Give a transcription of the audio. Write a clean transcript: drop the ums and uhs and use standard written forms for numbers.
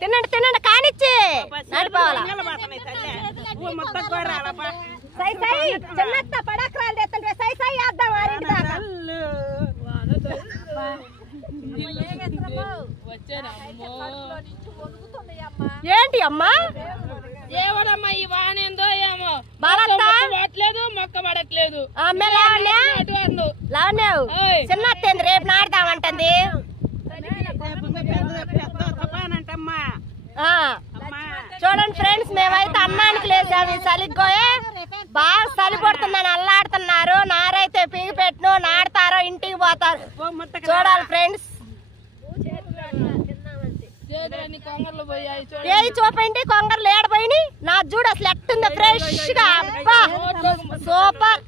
తినండి తినండి కానిచ్చి నడిపోవాలా సై సై చిన్నత్త పడకరాలు తెస్తుంటే సై సై వేద్దాం ఆరింటి దాకా ఏంటి అమ్మా ఏమోనమ్మా ఈ వానేందో ఏమో పడట్లేదు మొక్క పడట్లేదు లావణ్యావు చిన్నత్తేంది రేపు నాడదామంటుంది చూడండి ఫ్రెండ్స్ మేమైతే అన్నానికి లేచాము ఈ చలిపోయే బాగా చలి పడుతుందని అల్లాడుతున్నారు నారైతే పీగి పెట్టను నాడతారో ఇంటికి పోతారు చూడాలి ఫ్రెండ్స్ ఏది చూపండి కొంగర్లు ఏడపోయి నా చూడు అసలు ఎట్టుంది ఫ్రెష్ గా అబ్బా సూపర్